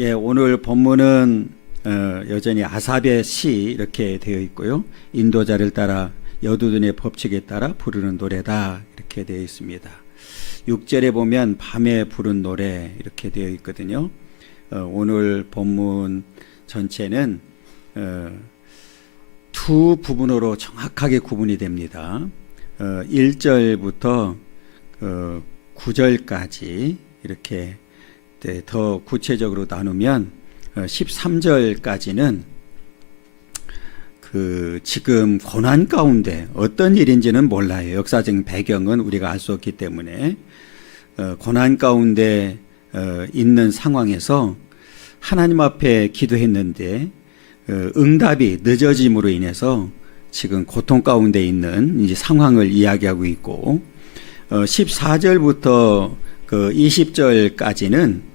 예, 오늘 본문은 여전히 아삽의 시 이렇게 되어 있고요. 인도자를 따라 여두둔의 법칙에 따라 부르는 노래다 이렇게 되어 있습니다. 6절에 보면 밤에 부른 노래 이렇게 되어 있거든요. 오늘 본문 전체는 두 부분으로 정확하게 구분이 됩니다. 1절부터 9절까지 이렇게 더 구체적으로 나누면 13절까지는 지금 고난 가운데 어떤 일인지는 몰라요. 역사적인 배경은 우리가 알 수 없기 때문에 고난 가운데 있는 상황에서 하나님 앞에 기도했는데 응답이 늦어짐으로 인해서 지금 고통 가운데 있는 이제 상황을 이야기하고 있고 14절부터 20절까지는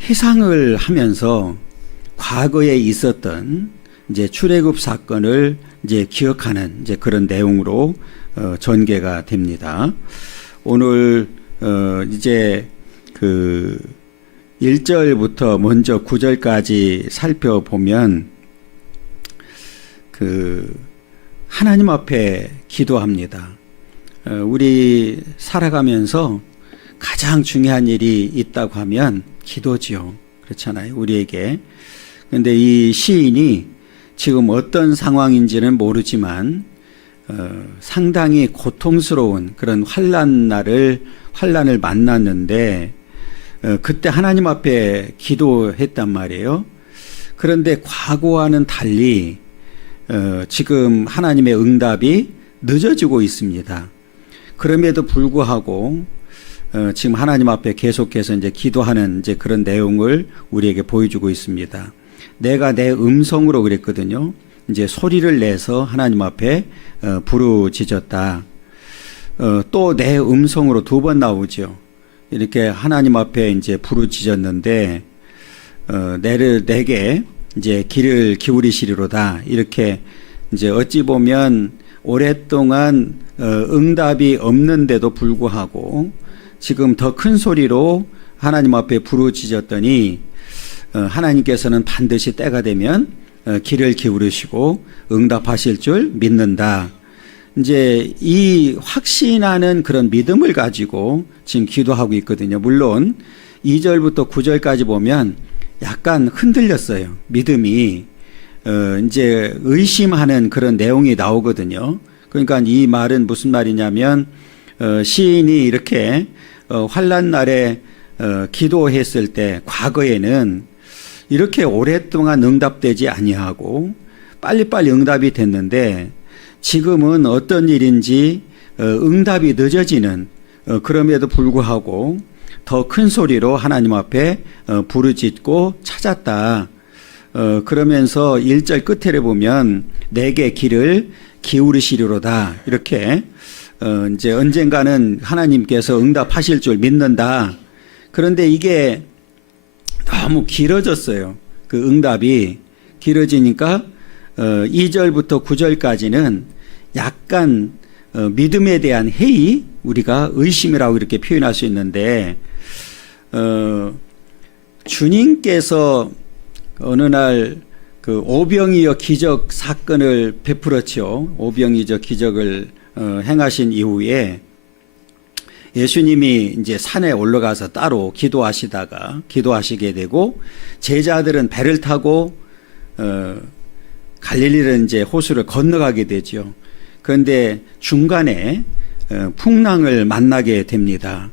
회상을 하면서 과거에 있었던 이제 출애굽 사건을 이제 기억하는 이제 그런 내용으로 전개가 됩니다. 오늘 이제 1절부터 먼저 9절까지 살펴보면 하나님 앞에 기도합니다. 우리 살아가면서 가장 중요한 일이 있다고 하면 기도지요. 그렇잖아요. 우리에게. 그런데 이 시인이 지금 어떤 상황인지는 모르지만 상당히 고통스러운 그런 환난을 만났는데 그때 하나님 앞에 기도했단 말이에요. 그런데 과거와는 달리 지금 하나님의 응답이 늦어지고 있습니다. 그럼에도 불구하고 지금 하나님 앞에 계속해서 이제 기도하는 이제 그런 내용을 우리에게 보여주고 있습니다. 내가 내 음성으로 그랬거든요. 이제 소리를 내서 하나님 앞에 부르짖었다. 또 내 음성으로 두 번 나오죠. 이렇게 하나님 앞에 이제 부르짖었는데 내게 이제 귀를 기울이시리로다. 이렇게 이제 어찌 보면 오랫동안 응답이 없는데도 불구하고 지금 더 큰 소리로 하나님 앞에 부르짖었더니 하나님께서는 반드시 때가 되면 귀를 기울이시고 응답하실 줄 믿는다. 이제 이 확신하는 그런 믿음을 가지고 지금 기도하고 있거든요. 물론 2절부터 9절까지 보면 약간 흔들렸어요. 믿음이 이제 의심하는 그런 내용이 나오거든요. 그러니까 이 말은 무슨 말이냐면 시인이 이렇게 환난 날에 기도했을 때 과거에는 이렇게 오랫동안 응답되지 아니하고 빨리빨리 응답이 됐는데 지금은 어떤 일인지 응답이 늦어지는 그럼에도 불구하고 더 큰 소리로 하나님 앞에 부르짖고 찾았다. 그러면서 1절 끝에 보면 내게 귀를 기울이시리로다. 이렇게 이제 언젠가는 하나님께서 응답하실 줄 믿는다. 그런데 이게 너무 길어졌어요. 그 응답이 길어지니까 2절부터 9절까지는 약간 믿음에 대한 회의, 우리가 의심이라고 이렇게 표현할 수 있는데 주님께서 어느 날 오병이어 기적 사건을 베풀었죠. 오병이어 기적을 행하신 이후에 예수님이 이제 산에 올라가서 따로 기도하시게 되고 제자들은 배를 타고 갈릴리를 이제 호수를 건너가게 되죠. 그런데 중간에 풍랑을 만나게 됩니다.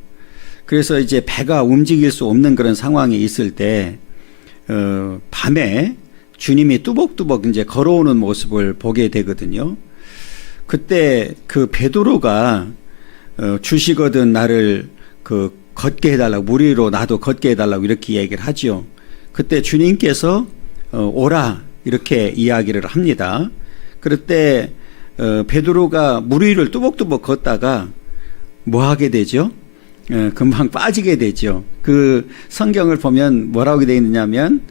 그래서 이제 배가 움직일 수 없는 그런 상황이 있을 때 밤에 주님이 뚜벅뚜벅 이제 걸어오는 모습을 보게 되거든요. 그때 베드로가 주시거든 나를 걷게 해달라고, 물 위로 나도 걷게 해달라고 이렇게 얘기를 하죠. 그때 주님께서 오라 이렇게 이야기를 합니다. 그럴 때 베드로가 물 위를 뚜벅뚜벅 걷다가 뭐 하게 되죠? 금방 빠지게 되죠. 그 성경을 보면 뭐라고 되어 있느냐면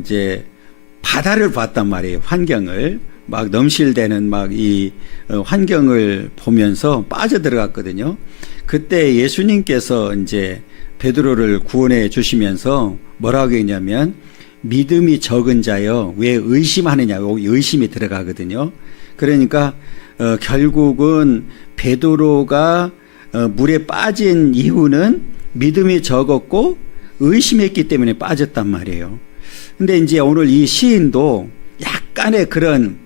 이제 바다를 봤단 말이에요. 환경을 막 넘실대는 막 이 환경을 보면서 빠져들어갔거든요. 그때 예수님께서 이제 베드로를 구원해 주시면서 뭐라고 했냐면 믿음이 적은 자여 왜 의심하느냐, 의심이 들어가거든요. 그러니까 결국은 베드로가 물에 빠진 이유는 믿음이 적었고 의심했기 때문에 빠졌단 말이에요. 근데 이제 오늘 이 시인도 약간의 그런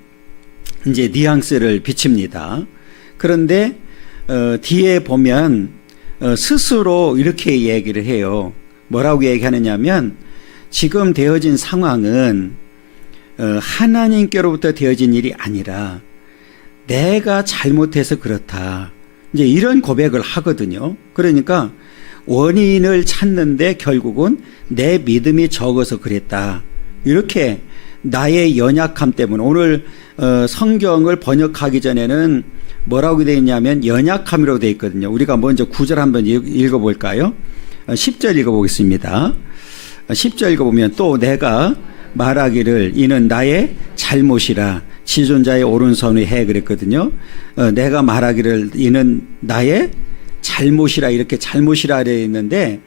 이제 뉘앙스를 비칩니다. 그런데 뒤에 보면 스스로 이렇게 얘기를 해요. 뭐라고 얘기하느냐면 지금 되어진 상황은 하나님께로부터 되어진 일이 아니라 내가 잘못해서 그렇다. 이제 이런 고백을 하거든요. 그러니까 원인을 찾는데 결국은 내 믿음이 적어서 그랬다. 이렇게 나의 연약함 때문에 오늘 성경을 번역하기 전에는 뭐라고 되어 있냐면 연약함이라고 되어 있거든요. 우리가 먼저 9절 한번 읽어볼까요? 10절 읽어보겠습니다. 10절 읽어보면 또 내가 말하기를 이는 나의 잘못이라 지존자의 오른손의 해 그랬거든요. 내가 말하기를 이는 나의 잘못이라 이렇게 잘못이라 되어 있는데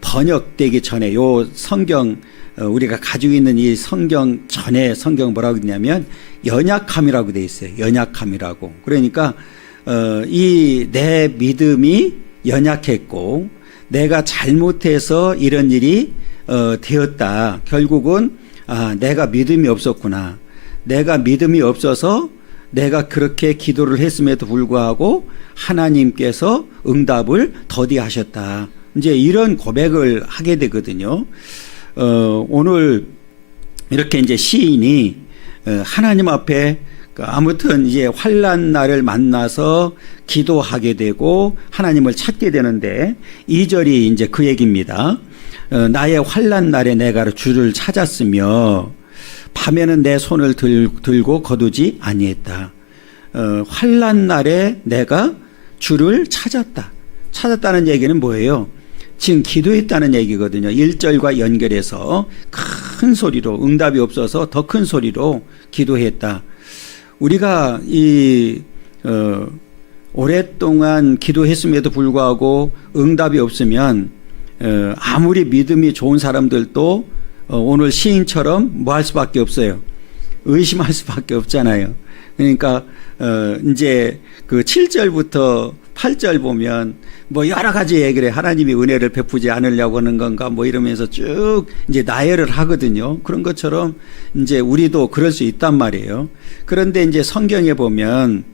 번역되기 전에 요 성경 우리가 가지고 있는 이 성경 전에 성경 뭐라고 했냐면 연약함이라고 되어 있어요. 연약함이라고. 그러니까 이 내 믿음이 연약했고 내가 잘못해서 이런 일이 되었다. 결국은 내가 믿음이 없었구나. 내가 믿음이 없어서 내가 그렇게 기도를 했음에도 불구하고 하나님께서 응답을 더디하셨다. 이제 이런 고백을 하게 되거든요. 오늘 이렇게 이제 시인이 하나님 앞에 아무튼 이제 환난 날을 만나서 기도하게 되고 하나님을 찾게 되는데 2절이 이제 그 얘기입니다. 나의 환난 날에 내가 주를 찾았으며 밤에는 내 손을 들고 거두지 아니했다. 환난 날에 내가 주를 찾았다. 찾았다는 얘기는 뭐예요? 지금 기도했다는 얘기거든요. 1절과 연결해서 큰 소리로 응답이 없어서 더 큰 소리로 기도했다. 우리가 오랫동안 기도했음에도 불구하고 응답이 없으면 아무리 믿음이 좋은 사람들도 오늘 시인처럼 뭐 할 수밖에 없어요. 의심할 수밖에 없잖아요. 그러니까 이제 그 7절부터 8절 보면 뭐 여러 가지 얘기를 해. 하나님이 은혜를 베푸지 않으려고 하는 건가 뭐 이러면서 쭉 이제 나열을 하거든요. 그런 것처럼 이제 우리도 그럴 수 있단 말이에요. 그런데 이제 성경에 보면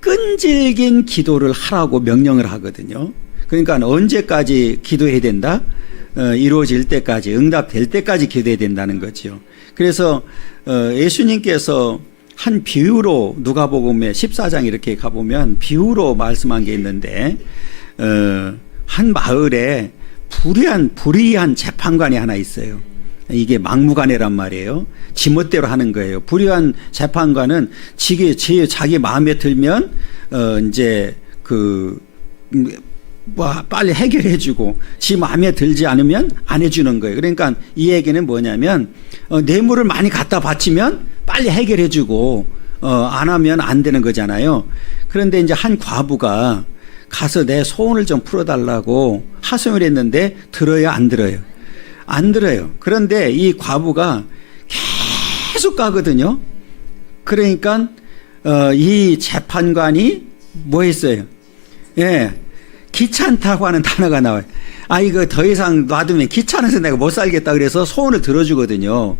끈질긴 기도를 하라고 명령을 하거든요. 그러니까 언제까지 기도해야 된다? 이루어질 때까지, 응답될 때까지 기도해야 된다는 거죠. 그래서 예수님께서 한 비유로 누가복음에 14장 이렇게 가보면 비유로 말씀한 게 있는데 한 마을에 불의한 재판관이 하나 있어요. 이게 막무가내란 말이에요. 지멋대로 하는 거예요. 불의한 재판관은 자기 마음에 들면 이제 빨리 해결해주고 지 마음에 들지 않으면 안 해주는 거예요. 그러니까 이 얘기는 뭐냐면 뇌물을 많이 갖다 바치면 빨리 해결해주고 안 하면 안 되는 거잖아요. 그런데 이제 한 과부가 가서 내 소원을 좀 풀어달라고 하소연을 했는데 들어요, 안 들어요? 안 들어요. 그런데 이 과부가 계속 가거든요. 그러니까 이 재판관이 뭐 했어요? 예, 귀찮다고 하는 단어가 나와요. 이거 더 이상 놔두면 귀찮아서 내가 못 살겠다 그래서 소원을 들어주거든요.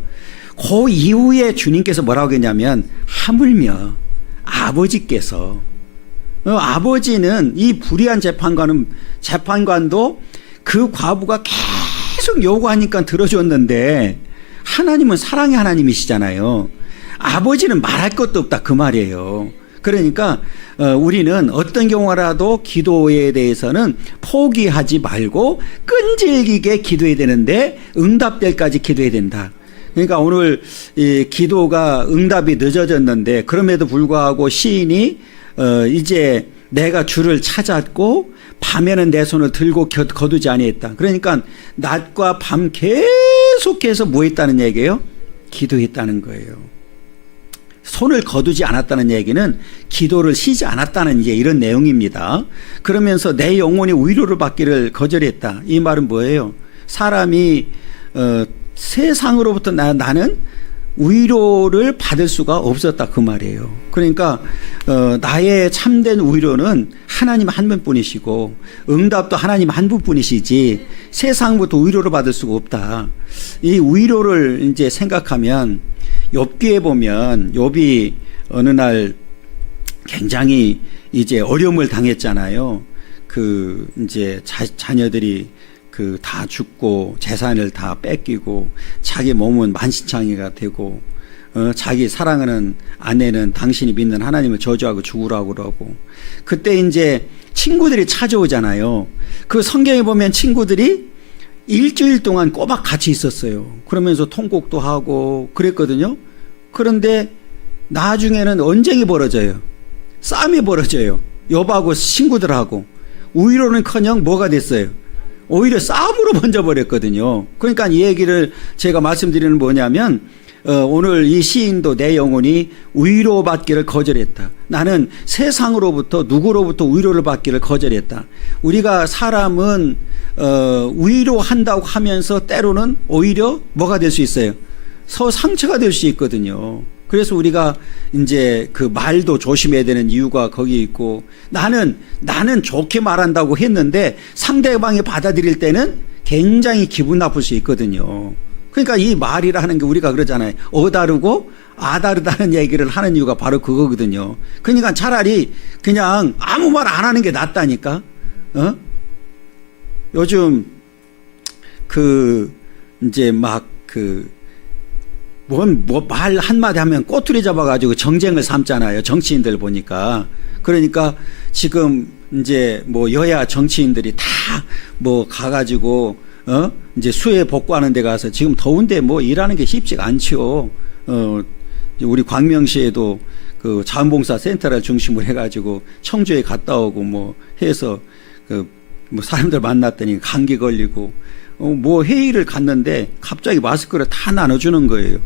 그 이후에 주님께서 뭐라고 했냐면 하물며 아버지께서 아버지는 이 불의한 재판관도 그 과부가 계속 요구하니까 들어줬는데 하나님은 사랑의 하나님이시잖아요. 아버지는 말할 것도 없다 그 말이에요. 그러니까 우리는 어떤 경우라도 기도에 대해서는 포기하지 말고 끈질기게 기도해야 되는데 응답될까지 기도해야 된다. 그러니까 오늘 이 기도가 응답이 늦어졌는데 그럼에도 불구하고 시인이 이제 내가 주를 찾았고 밤에는 내 손을 들고 거두지 아니했다. 그러니까 낮과 밤 계속해서 뭐 했다는 얘기예요? 기도했다는 거예요. 손을 거두지 않았다는 얘기는 기도를 쉬지 않았다는 이제 이런 내용입니다. 그러면서 내 영혼이 위로를 받기를 거절했다. 이 말은 뭐예요? 사람이 세상으로부터 나는 위로를 받을 수가 없었다 그 말이에요. 그러니까 나의 참된 위로는 하나님 한 분뿐이시고 응답도 하나님 한 분뿐이시지 세상부터 위로를 받을 수가 없다. 이 위로를 이제 생각하면 욥기에 보면 욥이 어느 날 굉장히 이제 어려움을 당했잖아요. 그 이제 자녀들이 그 다 죽고 재산을 다 뺏기고 자기 몸은 만신창이가 되고 자기 사랑하는 아내는 당신이 믿는 하나님을 저주하고 죽으라고 그러고 그때 이제 친구들이 찾아오잖아요. 그 성경에 보면 친구들이 일주일 동안 꼬박 같이 있었어요. 그러면서 통곡도 하고 그랬거든요. 그런데 나중에는 언쟁이 벌어져요. 싸움이 벌어져요. 욥하고 친구들하고 위로는커녕 뭐가 됐어요? 오히려 싸움으로 번져버렸거든요. 그러니까 이 얘기를 제가 말씀드리는 뭐냐면 오늘 이 시인도 내 영혼이 위로받기를 거절했다. 나는 세상으로부터 누구로부터 위로를 받기를 거절했다. 우리가 사람은 위로한다고 하면서 때로는 오히려 뭐가 될 수 있어요? 상처가 될 수 있거든요. 그래서 우리가 이제 그 말도 조심해야 되는 이유가 거기 있고 나는 좋게 말한다고 했는데 상대방이 받아들일 때는 굉장히 기분 나쁠 수 있거든요. 그러니까 이 말이라는 게 우리가 그러잖아요. 어다르고 아다르다는 얘기를 하는 이유가 바로 그거거든요. 그러니까 차라리 그냥 아무 말 안 하는 게 낫다니까. 요즘 이제 말 한마디 하면 꼬투리 잡아가지고 정쟁을 삼잖아요. 정치인들 보니까. 그러니까 지금 이제 여야 정치인들이 다 가가지고, 이제 수해 복구하는 데 가서 지금 더운데 일하는 게 쉽지가 않죠. 우리 광명시에도 그 자원봉사 센터를 중심으로 해가지고 청주에 갔다 오고 해서 사람들 만났더니 감기 걸리고 회의를 갔는데 갑자기 마스크를 다 나눠주는 거예요.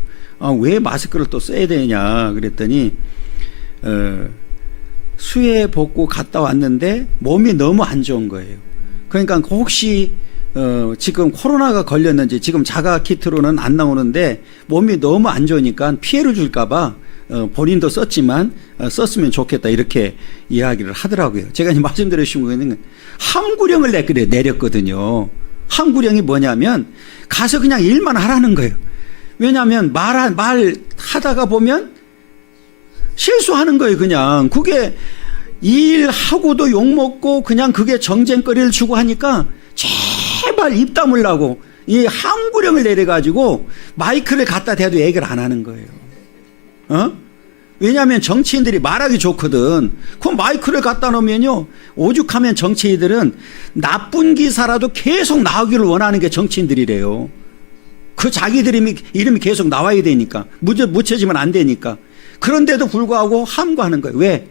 왜 마스크를 또 써야 되냐 그랬더니 수해 복구 갔다 왔는데 몸이 너무 안 좋은 거예요. 그러니까 혹시 지금 코로나가 걸렸는지 지금 자가 키트로는 안 나오는데 몸이 너무 안 좋으니까 피해를 줄까봐 본인도 썼지만 썼으면 좋겠다 이렇게 이야기를 하더라고요. 제가 이제 말씀드리신 거는 항구령을 내렸거든요. 항구령이 뭐냐면 가서 그냥 일만 하라는 거예요. 왜냐하면 말하다가 보면 실수하는 거예요. 그냥 그게 일하고도 욕먹고 그냥 그게 정쟁거리를 주고 하니까 제발 입 다물라고 이 항구령을 내려가지고 마이크를 갖다 대도 얘기를 안 하는 거예요. 왜냐하면 정치인들이 말하기 좋거든. 그 마이크를 갖다 놓으면요 오죽하면 정치인들은 나쁜 기사라도 계속 나오기를 원하는 게 정치인들이래요. 그 자기들 이름이 계속 나와야 되니까 묻혀지면 안 되니까. 그런데도 불구하고 함구하는 거예요. 왜?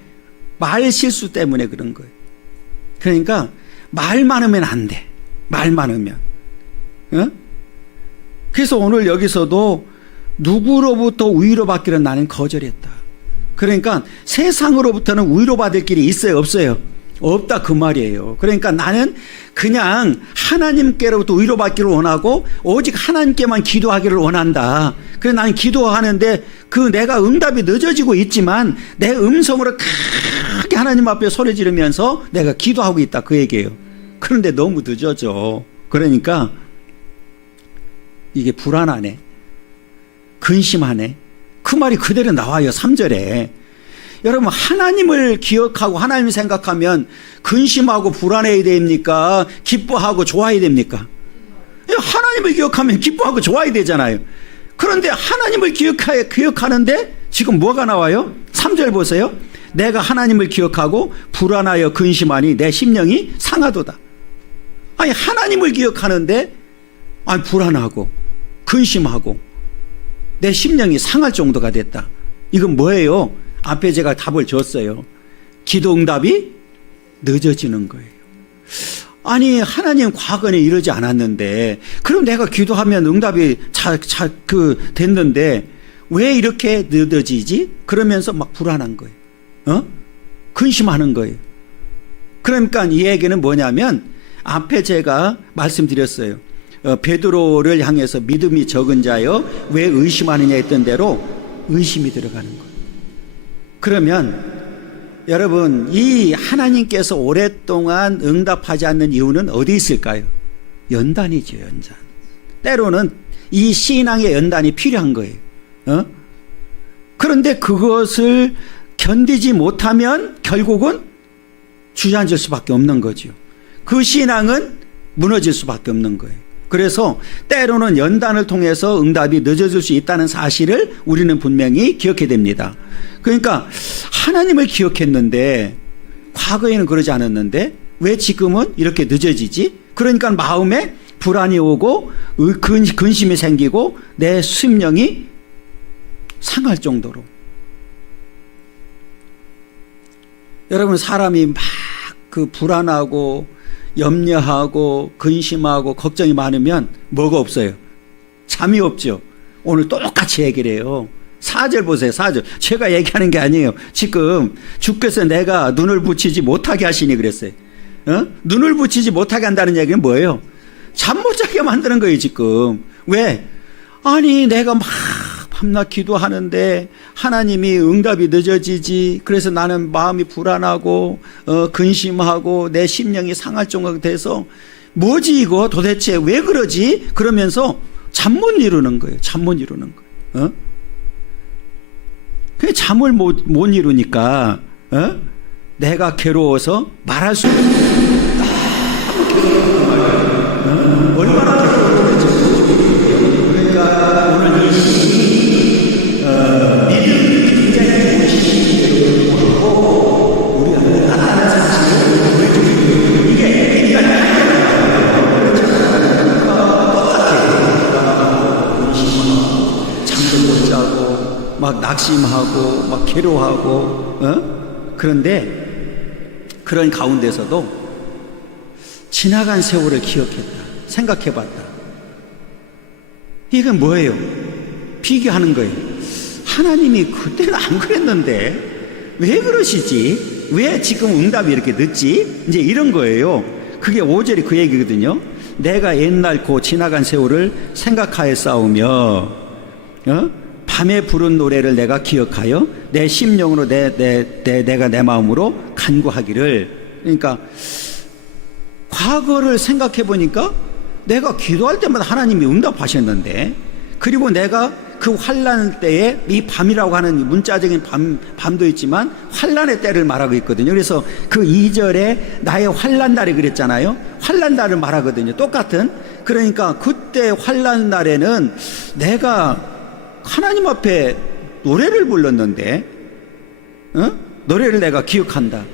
말 실수 때문에 그런 거예요. 그러니까 말 많으면 안 돼. 말 많으면. 그래서 오늘 여기서도 누구로부터 위로받기를 나는 거절했다. 그러니까 세상으로부터는 위로받을 길이 있어요? 없어요? 없다 그 말이에요. 그러니까 나는 그냥 하나님께로부터 위로받기를 원하고 오직 하나님께만 기도하기를 원한다. 그래서 나는 기도하는데 내가 응답이 늦어지고 있지만 내 음성으로 크게 하나님 앞에 소리 지르면서 내가 기도하고 있다 그 얘기예요. 그런데 너무 늦어져. 그러니까 이게 불안하네. 근심하네. 그 말이 그대로 나와요. 3절에. 여러분 하나님을 기억하고 하나님을 생각하면 근심하고 불안해야 됩니까? 기뻐하고 좋아야 됩니까? 하나님을 기억하면 기뻐하고 좋아야 되잖아요. 그런데 하나님을 기억하는데 지금 뭐가 나와요? 3절 보세요. 내가 하나님을 기억하고 불안하여 근심하니 내 심령이 상하도다. 아니 하나님을 기억하는데 불안하고 근심하고 내 심령이 상할 정도가 됐다. 이건 뭐예요? 앞에 제가 답을 줬어요. 기도 응답이 늦어지는 거예요. 아니 하나님 과거에 이러지 않았는데 그럼 내가 기도하면 응답이 됐는데 왜 이렇게 늦어지지? 그러면서 막 불안한 거예요. 근심하는 거예요. 그러니까 이 얘기는 뭐냐면 앞에 제가 말씀드렸어요. 베드로를 향해서 믿음이 적은 자여 왜 의심하느냐 했던 대로 의심이 들어가는 거예요. 그러면 여러분, 이 하나님께서 오랫동안 응답하지 않는 이유는 어디 있을까요? 연단이죠, 연단. 때로는 이 신앙의 연단이 필요한 거예요. 그런데 그것을 견디지 못하면 결국은 주저앉을 수밖에 없는 거죠. 그 신앙은 무너질 수밖에 없는 거예요. 그래서 때로는 연단을 통해서 응답이 늦어질 수 있다는 사실을 우리는 분명히 기억해야 됩니다. 그러니까 하나님을 기억했는데 과거에는 그러지 않았는데 왜 지금은 이렇게 늦어지지? 그러니까 마음에 불안이 오고 근심이 생기고 내 심령이 상할 정도로. 여러분, 사람이 막 그 불안하고 염려하고 근심하고 걱정이 많으면 뭐가 없어요? 잠이 없죠. 오늘 똑같이 얘기를 해요. 4절 보세요. 4절. 제가 얘기하는 게 아니에요. 지금 주께서 내가 눈을 붙이지 못하게 하시니 그랬어요. 눈을 붙이지 못하게 한다는 얘기는 뭐예요? 잠 못 자게 만드는 거예요, 지금. 왜? 아니, 내가 막 밤낮 기도하는데 하나님이 응답이 늦어지지. 그래서 나는 마음이 불안하고 근심하고 내 심령이 상할 정도가 돼서 뭐지 이거 도대체 왜 그러지? 그러면서 잠 못 이루는 거예요. 잠 못 이루는 거예요. 그 잠을 못 이루니까 내가 괴로워서 말할 수 없어요. 얼마나 괴로운지. 그러니까 오늘 이 시간이 믿음이 굉장히 좋으신 하고 우리한테 나타나는 사실을 보여주고 이게 인간이 잠도 못 자고 막 낙심하고 막 괴로워하고 그런데 그런 가운데서도 지나간 세월을 기억했다. 생각해봤다. 이건 뭐예요? 비교하는 거예요. 하나님이 그때는 안 그랬는데 왜 그러시지? 왜 지금 응답이 이렇게 늦지? 이제 이런 거예요. 그게 5절이 그 얘기거든요. 내가 옛날 고 지나간 세월을 생각하여 싸우며 밤에 부른 노래를 내가 기억하여 내 심령으로 내가 내 마음으로 간구하기를. 그러니까 과거를 생각해 보니까 내가 기도할 때마다 하나님이 응답하셨는데, 그리고 내가 그 환난 때에 이 밤이라고 하는 문자적인 밤도 있지만 환난의 때를 말하고 있거든요. 그래서 그 2절에 나의 환난 날이 그랬잖아요. 환난 날을 말하거든요. 똑같은. 그러니까 그때 환난 날에는 내가 하나님 앞에 노래를 불렀는데 노래를 내가 기억한다.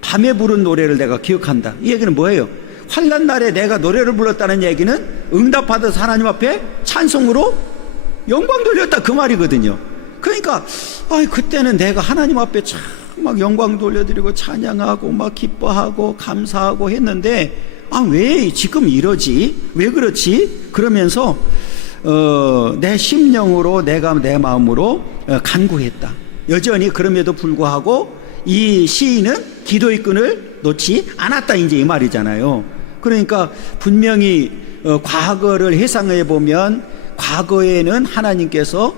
밤에 부른 노래를 내가 기억한다. 이 얘기는 뭐예요? 환난 날에 내가 노래를 불렀다는 얘기는 응답받아서 하나님 앞에 찬송으로 영광 돌렸다, 그 말이거든요. 그러니까 그때는 내가 하나님 앞에 참 막 영광 돌려드리고 찬양하고 막 기뻐하고 감사하고 했는데 왜 지금 이러지? 왜 그렇지? 그러면서 내 심령으로 내가 내 마음으로 간구했다. 여전히 그럼에도 불구하고 이 시인은 기도의 끈을 놓지 않았다, 이제 이 말이잖아요. 그러니까 분명히 과거를 회상해 보면 과거에는 하나님께서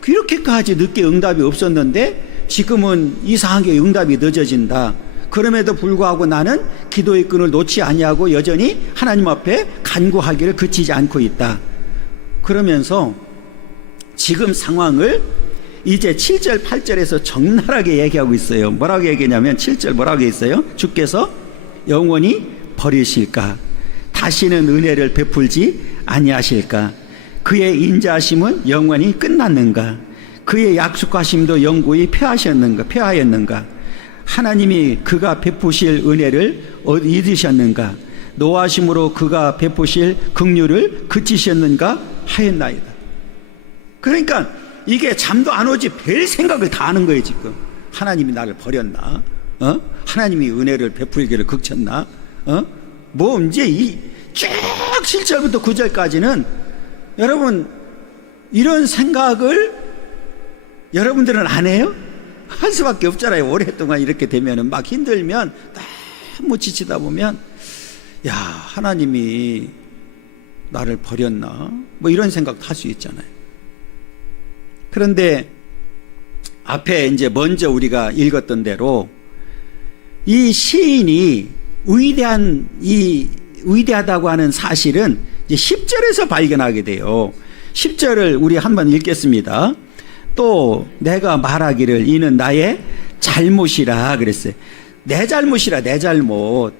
그렇게까지 늦게 응답이 없었는데 지금은 이상하게 응답이 늦어진다. 그럼에도 불구하고 나는 기도의 끈을 놓지 아니하고 여전히 하나님 앞에 간구하기를 그치지 않고 있다. 그러면서 지금 상황을 이제 7절 8절에서 적나라하게 얘기하고 있어요. 뭐라고 얘기하냐면 7절 뭐라고 했어요? 주께서 영원히 버리실까? 다시는 은혜를 베풀지 아니하실까? 그의 인자하심은 영원히 끝났는가? 그의 약속하심도 영구히 폐하였는가? 하나님이 그가 베푸실 은혜를 잊으셨는가? 노하심으로 그가 베푸실 긍휼을 그치셨는가 하였나이다. 그러니까 이게 잠도 안 오지 별 생각을 다 하는 거예요. 지금 하나님이 나를 버렸나? 하나님이 은혜를 베풀기를 그쳤나? 뭐 이제 이 쭉 7절부터 9절까지는 여러분 이런 생각을 여러분들은 안 해요? 할 수밖에 없잖아요. 오랫동안 이렇게 되면은 막 힘들면 너무 지치다 보면 야, 하나님이 나를 버렸나? 뭐 이런 생각도 할 수 있잖아요. 그런데 앞에 이제 먼저 우리가 읽었던 대로 이 시인이 위대하다고 하는 사실은 이제 10절에서 발견하게 돼요. 10절을 우리 한번 읽겠습니다. 또 내가 말하기를 이는 나의 잘못이라 그랬어요. 내 잘못이라, 내 잘못.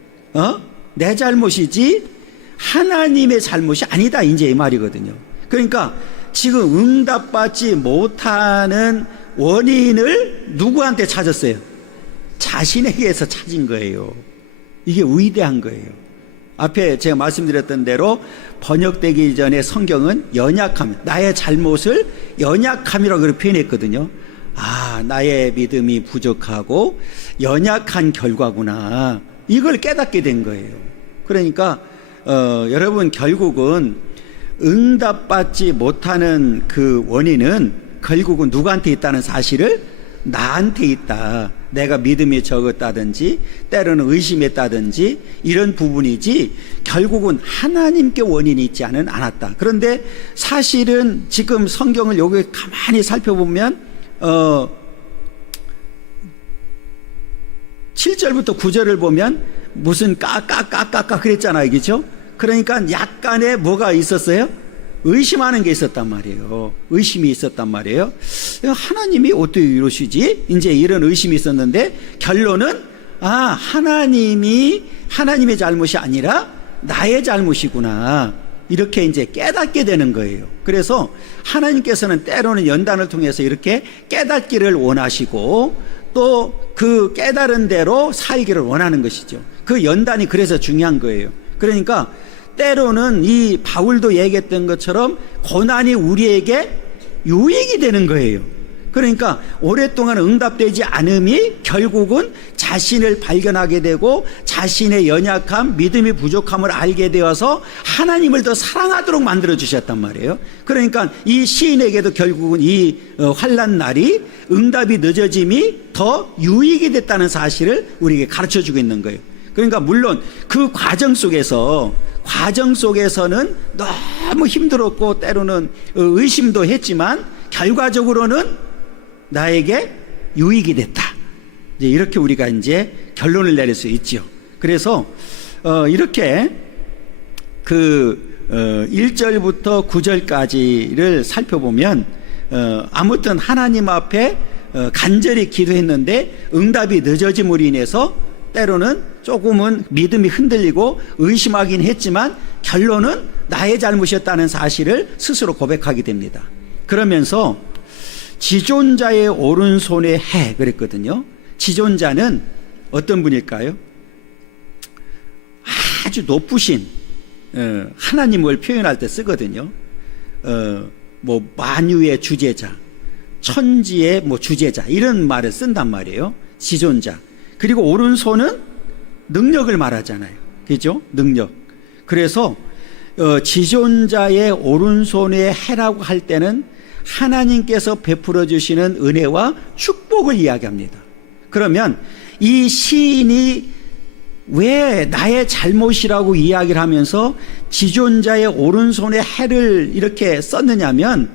내 잘못이지 하나님의 잘못이 아니다, 이제 이 말이거든요. 그러니까 지금 응답받지 못하는 원인을 누구한테 찾았어요? 자신에게서 찾은 거예요. 이게 위대한 거예요. 앞에 제가 말씀드렸던 대로 번역되기 전에 성경은 연약함, 나의 잘못을 연약함이라고 그렇게 표현했거든요. 아, 나의 믿음이 부족하고 연약한 결과구나, 이걸 깨닫게 된 거예요. 그러니까 여러분, 결국은 응답받지 못하는 그 원인은 결국은 누구한테 있다는 사실을 나한테 있다. 내가 믿음이 적었다든지 때로는 의심했다든지 이런 부분이지 결국은 하나님께 원인이 있지 않았다. 그런데 사실은 지금 성경을 여기 가만히 살펴보면 7절부터 9절을 보면 무슨 까까까까까 그랬잖아요, 그렇죠? 그러니까 약간의 뭐가 있었어요? 의심하는 게 있었단 말이에요. 의심이 있었단 말이에요. 하나님이 어떻게 이러시지? 이제 이런 의심이 있었는데 결론은 하나님의 잘못이 아니라 나의 잘못이구나, 이렇게 이제 깨닫게 되는 거예요. 그래서 하나님께서는 때로는 연단을 통해서 이렇게 깨닫기를 원하시고 또 그 깨달은 대로 살기를 원하는 것이죠. 그 연단이 그래서 중요한 거예요. 그러니까 때로는 이 바울도 얘기했던 것처럼 고난이 우리에게 유익이 되는 거예요. 그러니까 오랫동안 응답되지 않음이 결국은 자신을 발견하게 되고 자신의 연약함, 믿음이 부족함을 알게 되어서 하나님을 더 사랑하도록 만들어 주셨단 말이에요. 그러니까 이 시인에게도 결국은 이 환난 날이, 응답이 늦어짐이 더 유익이 됐다는 사실을 우리에게 가르쳐 주고 있는 거예요. 그러니까 물론 그 과정 속에서는 너무 힘들었고 때로는 의심도 했지만 결과적으로는 나에게 유익이 됐다, 이제 이렇게 우리가 이제 결론을 내릴 수 있죠. 그래서 이렇게 그 1절부터 9절까지를 살펴보면 아무튼 하나님 앞에 간절히 기도했는데 응답이 늦어짐으로 인해서 때로는 조금은 믿음이 흔들리고 의심하긴 했지만 결론은 나의 잘못이었다는 사실을 스스로 고백하게 됩니다. 그러면서 지존자의 오른손에 해 그랬거든요. 지존자는 어떤 분일까요? 아주 높으신 하나님을 표현할 때 쓰거든요. 뭐 만유의 주재자, 천지의 뭐 주재자, 이런 말을 쓴단 말이에요. 지존자. 그리고 오른손은 능력을 말하잖아요. 그죠? 능력. 그래서 지존자의 오른손에 해라고 할 때는 하나님께서 베풀어 주시는 은혜와 축복을 이야기합니다. 그러면 이 시인이 왜 나의 잘못이라고 이야기를 하면서 지존자의 오른손에 해를 이렇게 썼느냐면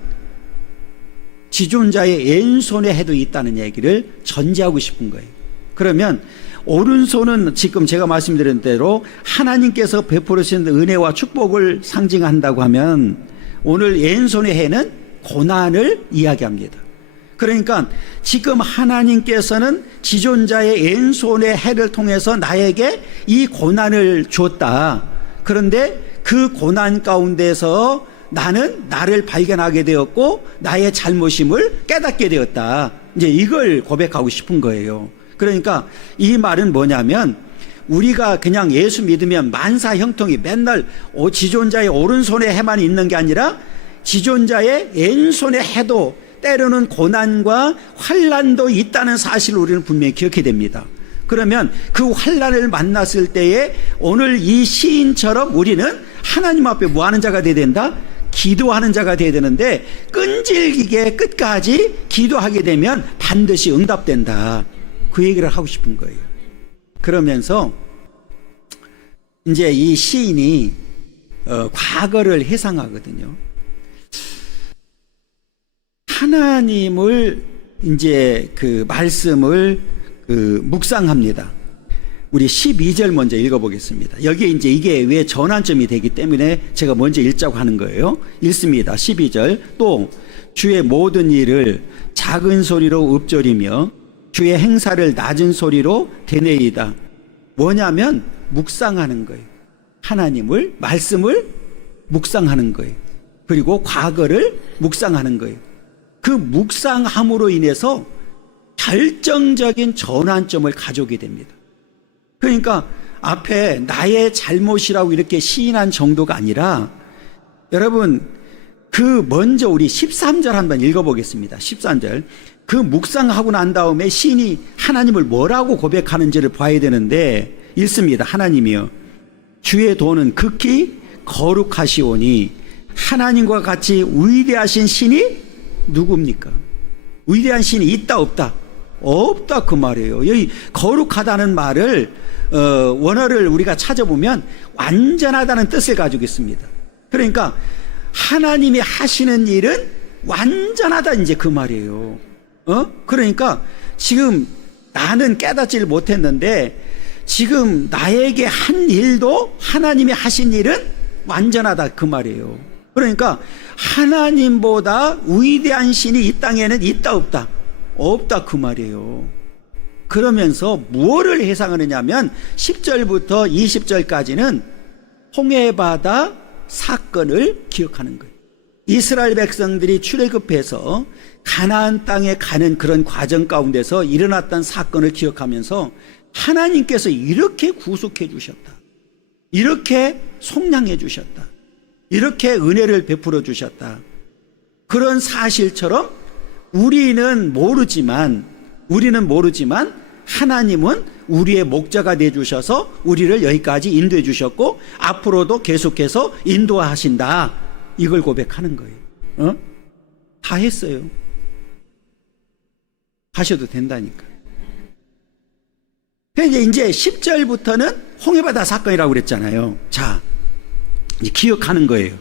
지존자의 왼손에 해도 있다는 얘기를 전제하고 싶은 거예요. 그러면 오른손은 지금 제가 말씀드린 대로 하나님께서 베풀어 주신 은혜와 축복을 상징한다고 하면 오늘 왼손의 해는 고난을 이야기합니다. 그러니까 지금 하나님께서는 지존자의 왼손의 해를 통해서 나에게 이 고난을 줬다. 그런데 그 고난 가운데서 나는 나를 발견하게 되었고 나의 잘못임을 깨닫게 되었다. 이제 이걸 고백하고 싶은 거예요. 그러니까 이 말은 뭐냐면 우리가 그냥 예수 믿으면 만사 형통이 맨날 지존자의 오른손에 해만 있는 게 아니라 지존자의 왼손에 해도 때로는 고난과 환난도 있다는 사실을 우리는 분명히 기억해야 됩니다. 그러면 그 환난을 만났을 때에 오늘 이 시인처럼 우리는 하나님 앞에 뭐 하는 자가 되어야 된다? 기도하는 자가 되어야 되는데 끈질기게 끝까지 기도하게 되면 반드시 응답된다. 그 얘기를 하고 싶은 거예요. 그러면서 이제 이 시인이 과거를 회상하거든요. 하나님을 이제 그 말씀을 묵상합니다. 우리 12절 먼저 읽어보겠습니다. 여기에 이제 이게 왜 전환점이 되기 때문에 제가 먼저 읽자고 하는 거예요. 읽습니다. 12절. 또 주의 모든 일을 작은 소리로 읊조리며 주의 행사를 낮은 소리로 되뇌이다. 뭐냐면 묵상하는 거예요. 하나님을, 말씀을 묵상하는 거예요. 그리고 과거를 묵상하는 거예요. 그 묵상함으로 인해서 결정적인 전환점을 가져오게 됩니다. 그러니까 앞에 나의 잘못이라고 이렇게 시인한 정도가 아니라, 여러분 그 먼저 우리 13절 한번 읽어보겠습니다. 13절. 그 묵상하고 난 다음에 시인이 하나님을 뭐라고 고백하는지를 봐야 되는데, 읽습니다. 하나님이여 주의 도는 극히 거룩하시오니 하나님과 같이 위대하신 신이 누굽니까? 위대한 신이 있다 없다? 없다 그 말이에요. 여기 거룩하다는 말을 원어를 우리가 찾아보면 완전하다는 뜻을 가지고 있습니다. 그러니까 하나님이 하시는 일은 완전하다, 이제 그 말이에요. 그러니까 지금 나는 깨닫지를 못했는데 지금 나에게 한 일도 하나님이 하신 일은 완전하다 그 말이에요. 그러니까 하나님보다 위대한 신이 이 땅에는 있다 없다? 없다 그 말이에요. 그러면서 무엇을 해상하느냐면 10절부터 20절까지는 홍해바다 사건을 기억하는 거예요. 이스라엘 백성들이 출애굽해서 가나안 땅에 가는 그런 과정 가운데서 일어났던 사건을 기억하면서 하나님께서 이렇게 구속해 주셨다, 이렇게 속량해 주셨다, 이렇게 은혜를 베풀어 주셨다, 그런 사실처럼 우리는 모르지만 하나님은 우리의 목자가 되어 주셔서 우리를 여기까지 인도해 주셨고 앞으로도 계속해서 인도하신다, 이걸 고백하는 거예요. 다 했어요. 하셔도 된다니까. 이제 10절부터는 홍해바다 사건이라고 그랬잖아요. 자, 이제 기억하는 거예요.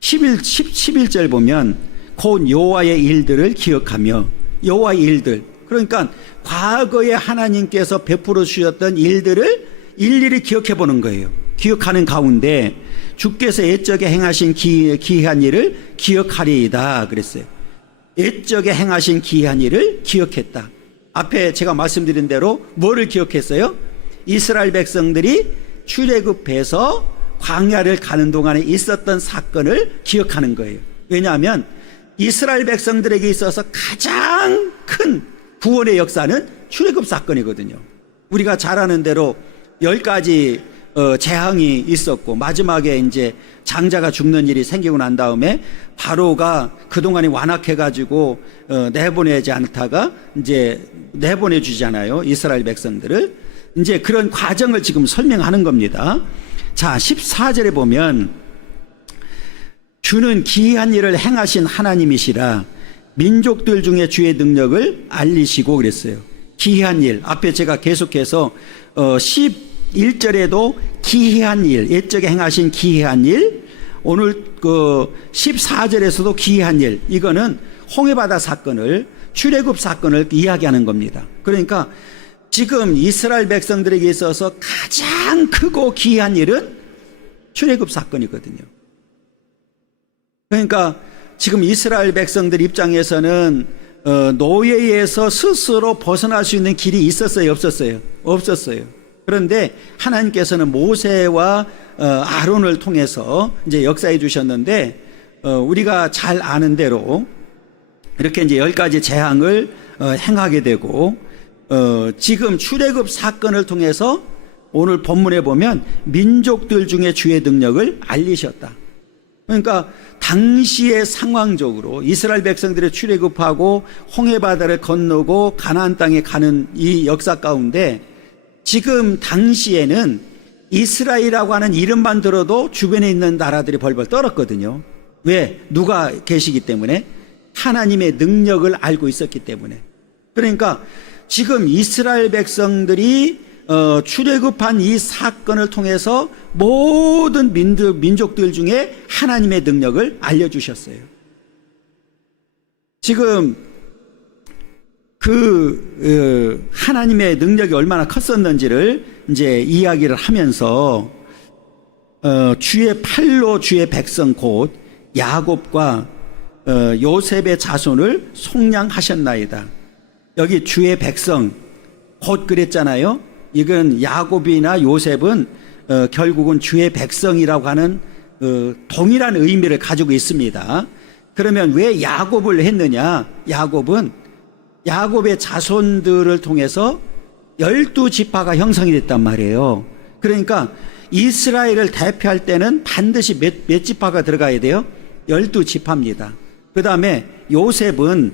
11절 보면 곧 여호와의 일들을 기억하며, 여호와의 일들, 그러니까 과거에 하나님께서 베풀어 주셨던 일들을 일일이 기억해 보는 거예요. 기억하는 가운데 주께서 옛적에 행하신 기이한 일을 기억하리이다 그랬어요. 옛적에 행하신 기이한 일을 기억했다. 앞에 제가 말씀드린 대로 뭐를 기억했어요? 이스라엘 백성들이 출애굽해서 광야를 가는 동안에 있었던 사건을 기억하는 거예요. 왜냐하면 이스라엘 백성들에게 있어서 가장 큰 구원의 역사는 출애굽 사건이거든요. 우리가 잘 아는 대로 10가지 재앙이 있었고 마지막에 이제 장자가 죽는 일이 생기고 난 다음에 바로가 그동안에 완악해가지고 내보내지 않다가 이제 내보내주잖아요, 이스라엘 백성들을. 이제 그런 과정을 지금 설명하는 겁니다. 자, 14절에 보면 주는 기이한 일을 행하신 하나님이시라 민족들 중에 주의 능력을 알리시고 그랬어요. 기이한 일, 앞에 제가 계속해서 11절에도 기이한 일, 옛적에 행하신 기이한 일, 오늘 14절에서도 기이한 일, 이거는 홍해바다 사건을, 출애굽 사건을 이야기하는 겁니다. 그러니까 지금 이스라엘 백성들에게 있어서 가장 크고 기이한 일은 출애굽 사건이거든요. 그러니까 지금 이스라엘 백성들 입장에서는 노예에서 스스로 벗어날 수 있는 길이 있었어요, 없었어요? 없었어요. 그런데 하나님께서는 모세와 아론을 통해서 이제 역사해 주셨는데, 우리가 잘 아는 대로 이렇게 이제 10가지 재앙을 행하게 되고, 지금 출애굽 사건을 통해서 오늘 본문에 보면 민족들 중에 주의 능력을 알리셨다. 그러니까 당시의 상황적으로 이스라엘 백성들의 출애굽하고 홍해바다를 건너고 가나안 땅에 가는 이 역사 가운데 지금 당시에는 이스라엘이라고 하는 이름만 들어도 주변에 있는 나라들이 벌벌 떨었거든요. 왜? 누가 계시기 때문에? 하나님의 능력을 알고 있었기 때문에. 그러니까 지금 이스라엘 백성들이 출애굽한 이 사건을 통해서 모든 민족들 중에 하나님의 능력을 알려주셨어요. 지금 하나님의 능력이 얼마나 컸었는지를 이제 이야기를 하면서 주의 팔로 주의 백성 곧 야곱과 요셉의 자손을 속량하셨나이다. 여기 주의 백성 곧 그랬잖아요. 이건 야곱이나 요셉은 결국은 주의 백성이라고 하는 동일한 의미를 가지고 있습니다. 그러면 왜 야곱을 했느냐? 야곱의 자손들을 통해서 12지파가 형성이 됐단 말이에요. 그러니까 이스라엘을 대표할 때는 반드시 몇 지파가 들어가야 돼요? 12지파입니다. 그 다음에 요셉은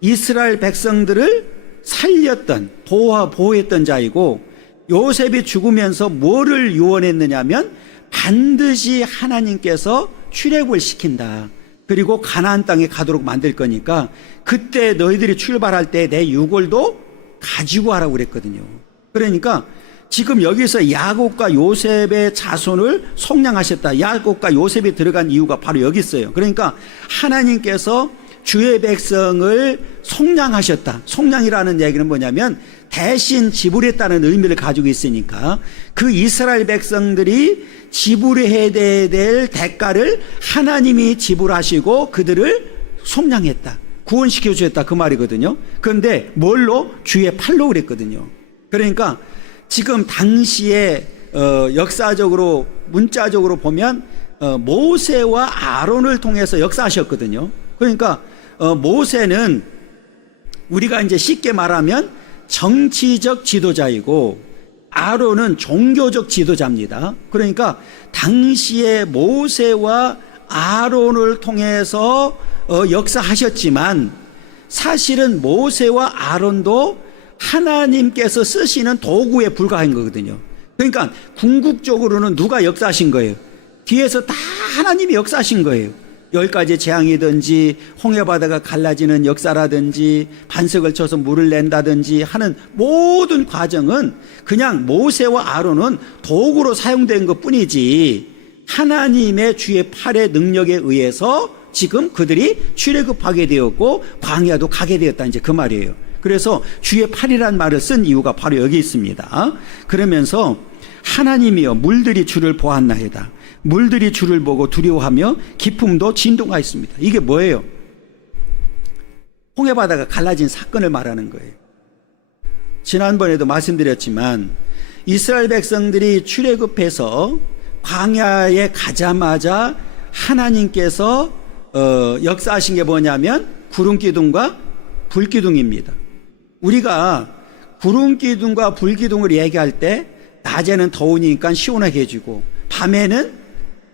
이스라엘 백성들을 살렸던, 보호했던 자이고, 요셉이 죽으면서 뭐를 유언했느냐면 반드시 하나님께서 출애굽을 시킨다. 그리고 가나안 땅에 가도록 만들 거니까 그때 너희들이 출발할 때 내 유골도 가지고 하라고 그랬거든요. 그러니까 지금 여기서 야곱과 요셉의 자손을 속량하셨다. 야곱과 요셉이 들어간 이유가 바로 여기 있어요. 그러니까 하나님께서 주의 백성을 속량하셨다. 속량이라는 얘기는 뭐냐면 대신 지불했다는 의미를 가지고 있으니까 그 이스라엘 백성들이 지불해야 될 대가를 하나님이 지불하시고 그들을 속량했다. 구원시켜 주셨다. 그 말이거든요. 그런데 뭘로? 주의 팔로 그랬거든요. 그러니까 지금 당시에 역사적으로 문자적으로 보면 모세와 아론을 통해서 역사하셨거든요. 그러니까 모세는 우리가 이제 쉽게 말하면 정치적 지도자이고 아론은 종교적 지도자입니다. 그러니까 당시에 모세와 아론을 통해서 역사하셨지만 사실은 모세와 아론도 하나님께서 쓰시는 도구에 불과한 거거든요. 그러니까 궁극적으로는 누가 역사하신 거예요? 뒤에서 다 하나님이 역사하신 거예요. 10가지 재앙이든지 홍해바다가 갈라지는 역사라든지 반석을 쳐서 물을 낸다든지 하는 모든 과정은 그냥 모세와 아론은 도구로 사용된 것뿐이지 하나님의 주의 팔의 능력에 의해서 지금 그들이 출애굽하게 되었고 광야도 가게 되었다. 이제 그 말이에요. 그래서 주의 팔이란 말을 쓴 이유가 바로 여기 있습니다. 그러면서 하나님이여 물들이 주를 보았나이다. 물들이 주를 보고 두려워하며 기품도 진동하였습니다. 이게 뭐예요? 홍해바다가 갈라진 사건을 말하는 거예요. 지난번에도 말씀드렸지만 이스라엘 백성들이 출애굽해서 광야에 가자마자 하나님께서 역사하신 게 뭐냐면 구름기둥과 불기둥입니다. 우리가 구름기둥과 불기둥을 얘기할 때 낮에는 더우니까 시원하게 해주고 밤에는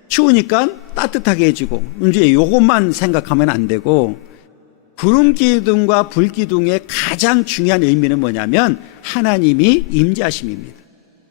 추우니까 따뜻하게 해주고 이제 이것만 생각하면 안 되고 구름기둥과 불기둥의 가장 중요한 의미는 뭐냐면 하나님이 임재하심입니다.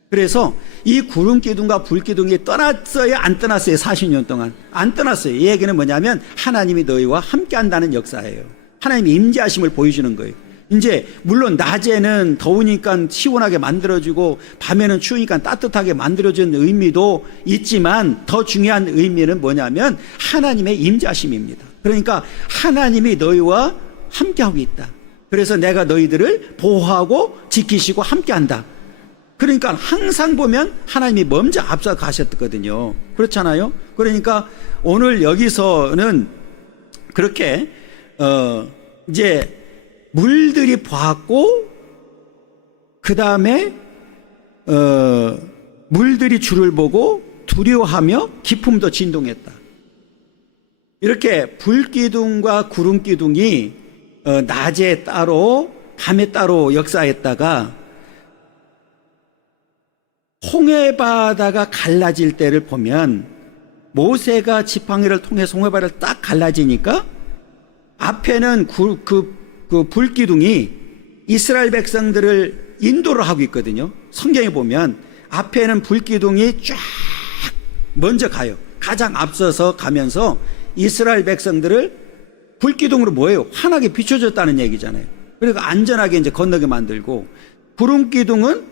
그래서 이 구름기둥과 불기둥이 떠났어요? 안 떠났어요? 40년 동안 안 떠났어요. 이 얘기는 뭐냐면 하나님이 너희와 함께 한다는 역사예요. 하나님이 임재하심을 보여주는 거예요. 이제 물론 낮에는 더우니까 시원하게 만들어주고 밤에는 추우니까 따뜻하게 만들어주는 의미도 있지만 더 중요한 의미는 뭐냐면 하나님의 임재하심입니다. 그러니까 하나님이 너희와 함께하고 있다. 그래서 내가 너희들을 보호하고 지키시고 함께한다. 그러니까 항상 보면 하나님이 먼저 앞서 가셨거든요. 그렇잖아요. 그러니까 오늘 여기서는 그렇게 이제 물들이 보았고 그 다음에 물들이 주를 보고 두려워하며 기품도 진동했다. 이렇게 불기둥과 구름기둥이 낮에 따로 밤에 따로 역사했다가 홍해바다가 갈라질 때를 보면 모세가 지팡이를 통해서 홍해바다를 딱 갈라지니까 앞에는 그 불기둥이 이스라엘 백성들을 인도를 하고 있거든요. 성경에 보면 앞에는 불기둥이 쫙 먼저 가요. 가장 앞서서 가면서 이스라엘 백성들을 불기둥으로 뭐예요? 환하게 비춰줬다는 얘기잖아요. 그러니까 안전하게 이제 건너게 만들고, 구름기둥은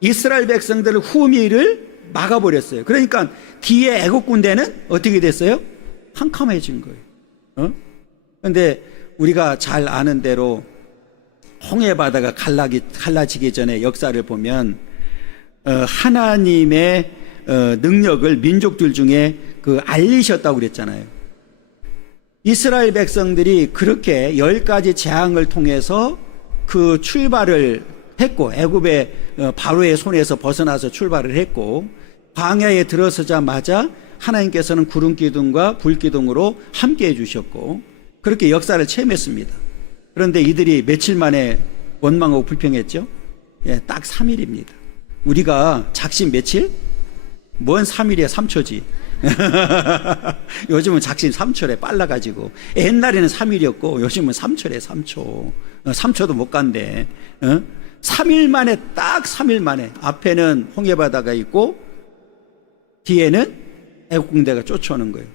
이스라엘 백성들의 후미를 막아버렸어요. 그러니까 뒤에 애국 군대는 어떻게 됐어요? 캄캄해진 거예요. 그런데 우리가 잘 아는 대로 홍해 바다가 갈라지기 전에 역사를 보면 하나님의 능력을 민족들 중에 알리셨다고 그랬잖아요. 이스라엘 백성들이 그렇게 10가지 재앙을 통해서 그 출발을 했고, 애굽의 바로의 손에서 벗어나서 출발을 했고, 광야에 들어서자마자 하나님께서는 구름기둥과 불기둥으로 함께해 주셨고, 그렇게 역사를 체험했습니다. 그런데 이들이 며칠 만에 원망하고 불평했죠? 예, 딱 3일입니다. 우리가 작심 며칠? 뭔 3일이야, 3초지. 요즘은 작심 3초래, 빨라가지고. 옛날에는 3일이었고 요즘은 3초래, 3초. 3초도 못 간대. 3일 만에, 딱 3일 만에 앞에는 홍해바다가 있고 뒤에는 애국군대가 쫓아오는 거예요.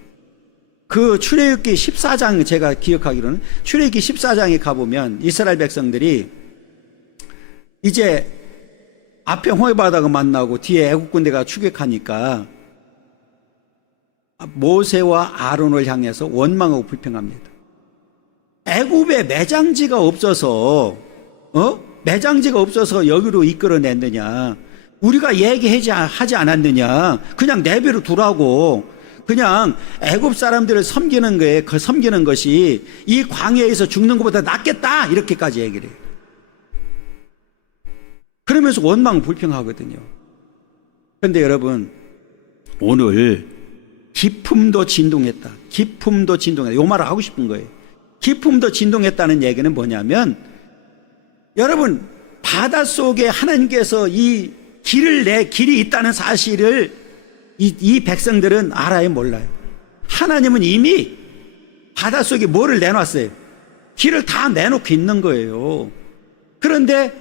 그 출애굽기 14장, 제가 기억하기로는 출애굽기 14장에 가보면 이스라엘 백성들이 이제 앞에 홍해바다가 만나고 뒤에 애국군대가 추격하니까 모세와 아론을 향해서 원망하고 불평합니다. 애굽에 매장지가 없어서 매장지가 없어서 여기로 이끌어냈느냐, 우리가 얘기하지 않았느냐, 그냥 내버려 두라고, 그냥 애굽 사람들을 섬기는 것이 이 광야에서 죽는 것보다 낫겠다, 이렇게까지 얘기를 해요. 그러면서 원망 불평하거든요. 그런데 여러분, 오늘 기품도 진동했다. 기품도 진동했다. 요 말을 하고 싶은 거예요. 기품도 진동했다는 얘기는 뭐냐면, 여러분, 바닷속에 하나님께서 이 길이 있다는 사실을 이 백성들은 알아요, 몰라요? 하나님은 이미 바닷속에 뭐를 내놨어요? 길을 다 내놓고 있는 거예요. 그런데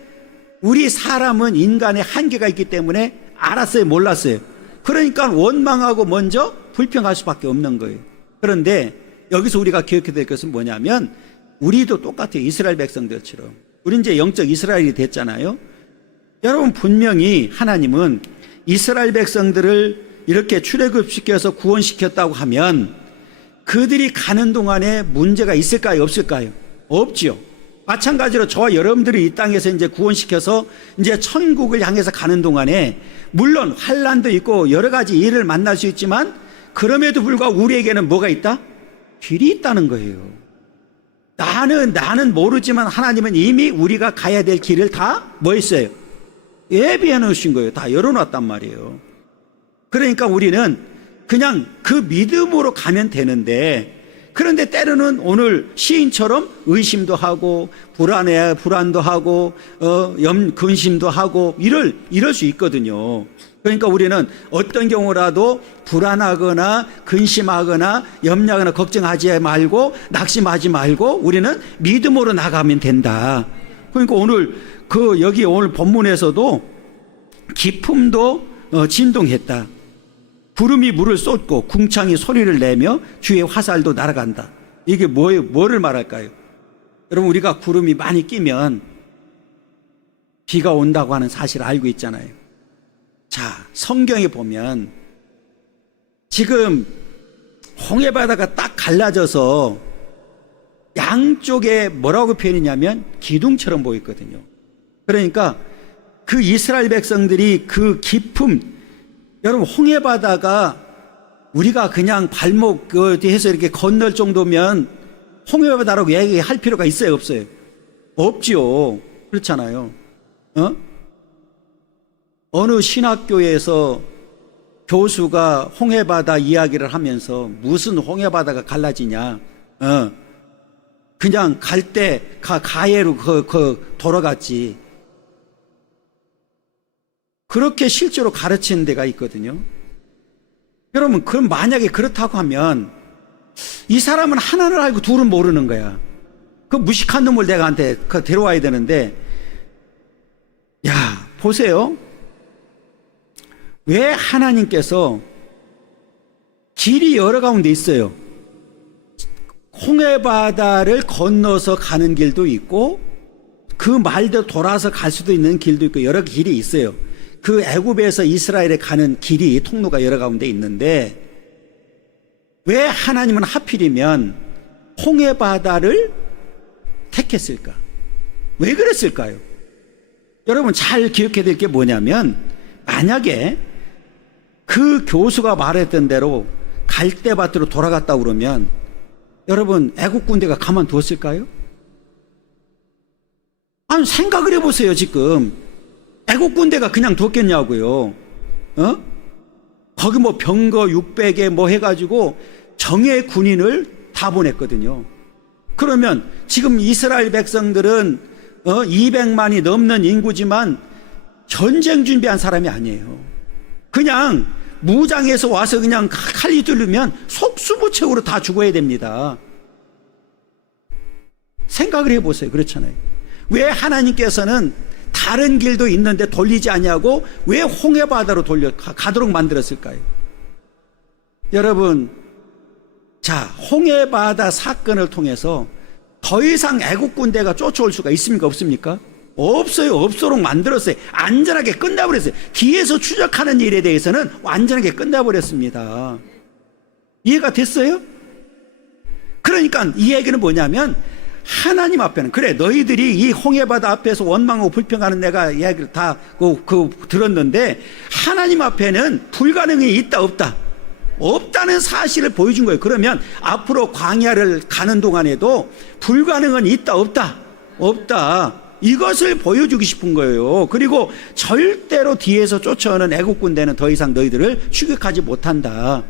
우리 사람은 인간의 한계가 있기 때문에 알았어요, 몰랐어요? 그러니까 원망하고 먼저 불평할 수밖에 없는 거예요. 그런데 여기서 우리가 기억해야 될 것은 뭐냐면, 우리도 똑같아요. 이스라엘 백성들처럼. 우리 이제 영적 이스라엘이 됐잖아요. 여러분, 분명히 하나님은 이스라엘 백성들을 이렇게 출애굽시켜서 구원시켰다고 하면 그들이 가는 동안에 문제가 있을까요, 없을까요? 없지요. 마찬가지로 저와 여러분들이 이 땅에서 이제 구원시켜서 이제 천국을 향해서 가는 동안에 물론 환난도 있고 여러 가지 일을 만날 수 있지만, 그럼에도 불구하고 우리에게는 뭐가 있다? 길이 있다는 거예요. 나는 모르지만 하나님은 이미 우리가 가야 될 길을 다 뭐 했어요? 예비해 놓으신 거예요. 다 열어놨단 말이에요. 그러니까 우리는 그냥 그 믿음으로 가면 되는데, 그런데 때로는 오늘 시인처럼 의심도 하고 불안도 하고 근심도 하고 이럴 수 있거든요. 그러니까 우리는 어떤 경우라도 불안하거나 근심하거나 염려하거나 걱정하지 말고 낙심하지 말고 우리는 믿음으로 나가면 된다. 그러니까 오늘 여기 오늘 본문에서도 기품도 진동했다. 구름이 물을 쏟고 궁창이 소리를 내며 주의 화살도 날아간다. 이게 뭐를 말할까요? 여러분, 우리가 구름이 많이 끼면 비가 온다고 하는 사실을 알고 있잖아요. 자, 성경에 보면 지금 홍해바다가 딱 갈라져서 양쪽에 뭐라고 표현했냐면 기둥처럼 보였거든요. 그러니까 그 이스라엘 백성들이 그 깊음, 여러분, 홍해바다가 우리가 그냥 발목 해서 이렇게 건널 정도면 홍해바다라고 얘기할 필요가 있어요, 없어요? 없지요. 그렇잖아요. 어느 신학교에서 교수가 홍해바다 이야기를 하면서 무슨 홍해바다가 갈라지냐, 그냥 갈 때 가해로 돌아갔지. 그렇게 실제로 가르치는 데가 있거든요. 여러분, 그럼 만약에 그렇다고 하면 이 사람은 하나를 알고 둘은 모르는 거야. 그 무식한 놈을 내가한테 데려와야 되는데, 야, 보세요. 왜 하나님께서 길이 여러 가운데 있어요. 홍해바다를 건너서 가는 길도 있고 그 말대로 돌아서 갈 수도 있는 길도 있고 여러 길이 있어요. 그 애굽에서 이스라엘에 가는 길이 통로가 여러 가운데 있는데 왜 하나님은 하필이면 홍해바다를 택했을까? 왜 그랬을까요? 여러분 잘 기억해야 될 게 뭐냐면 만약에 그 교수가 말했던 대로 갈대밭으로 돌아갔다 그러면 여러분 애국 군대가 가만두었을까요? 아니 생각을 해보세요. 지금 애국 군대가 그냥 뒀겠냐고요. 거기 뭐 병거 600에 뭐 해가지고 정예 군인을 다 보냈거든요. 그러면 지금 이스라엘 백성들은 200만이 넘는 인구지만 전쟁 준비한 사람이 아니에요. 그냥 무장해서 와서 그냥 칼이 뚫리면 속수무책으로 다 죽어야 됩니다. 생각을 해보세요. 그렇잖아요. 왜 하나님께서는 다른 길도 있는데 돌리지 않냐고 왜 홍해바다로 가도록 만들었을까요? 여러분, 자, 홍해바다 사건을 통해서 더 이상 애국 군대가 쫓아올 수가 있습니까? 없습니까? 없어요. 없도록 만들었어요. 안전하게 끝나버렸어요. 뒤에서 추적하는 일에 대해서는 완전하게 끝나버렸습니다. 이해가 됐어요? 그러니까 이 얘기는 뭐냐면 하나님 앞에는 그래 너희들이 이 홍해바다 앞에서 원망하고 불평하는 내가 이야기를 다 들었는데 하나님 앞에는 불가능이 있다 없다? 없다는 사실을 보여준 거예요. 그러면 앞으로 광야를 가는 동안에도 불가능은 있다 없다? 없다. 이것을 보여주고 싶은 거예요. 그리고 절대로 뒤에서 쫓아오는 애국 군대는 더 이상 너희들을 추격하지 못한다.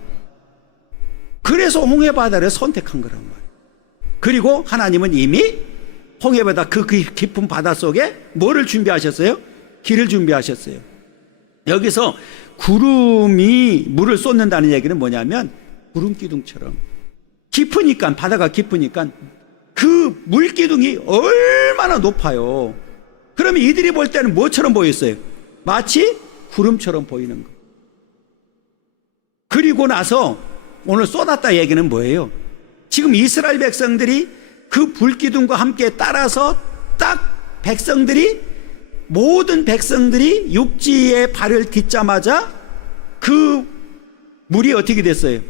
그래서 홍해바다를 선택한 거란 말이에요. 그리고 하나님은 이미 홍해바다 그 깊은 바다 속에 뭐를 준비하셨어요? 길을 준비하셨어요. 여기서 구름이 물을 쏟는다는 얘기는 뭐냐면 구름기둥처럼 깊으니까 바다가 깊으니까 그 물기둥이 얼마나 높아요. 그러면 이들이 볼 때는 뭐처럼 보였어요? 마치 구름처럼 보이는 거. 그리고 나서 오늘 쏟았다 얘기는 뭐예요? 지금 이스라엘 백성들이 그 불기둥과 함께 따라서 딱 모든 백성들이 육지에 발을 딛자마자 그 물이 어떻게 됐어요?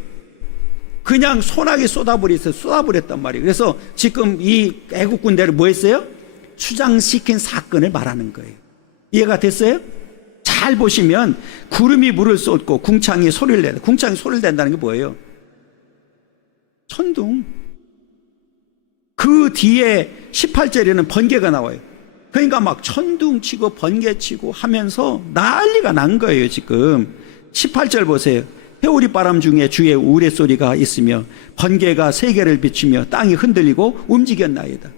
그냥 소나기 쏟아버렸단 말이에요. 그래서 지금 이 애국 군대를 뭐 했어요? 추장시킨 사건을 말하는 거예요. 이해가 됐어요? 잘 보시면 구름이 물을 쏟고 궁창이 소리를 낸다. 궁창이 소리를 낸다는 게 뭐예요? 천둥. 그 뒤에 18절에는 번개가 나와요. 그러니까 막 천둥 치고 번개 치고 하면서 난리가 난 거예요. 지금 18절 보세요. 회오리 바람 중에 주의 우레소리가 있으며 번개가 세계를 비추며 땅이 흔들리고 움직였나이다.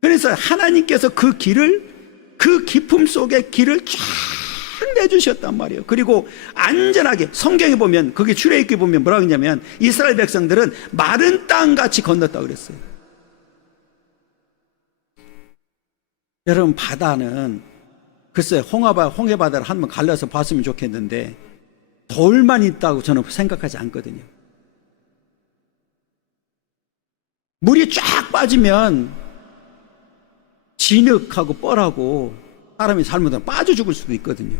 그래서 하나님께서 그 깊음 속의 길을 쫙 내주셨단 말이에요. 그리고 안전하게 성경에 보면 거기 출애굽기 보면 뭐라고 했냐면 이스라엘 백성들은 마른 땅같이 건넜다고 그랬어요. 여러분 바다는 글쎄 홍해바다를 한번 갈라서 봤으면 좋겠는데 돌만 있다고 저는 생각하지 않거든요. 물이 쫙 빠지면 진흙하고 뻘하고 사람이 잘못하면 빠져 죽을 수도 있거든요.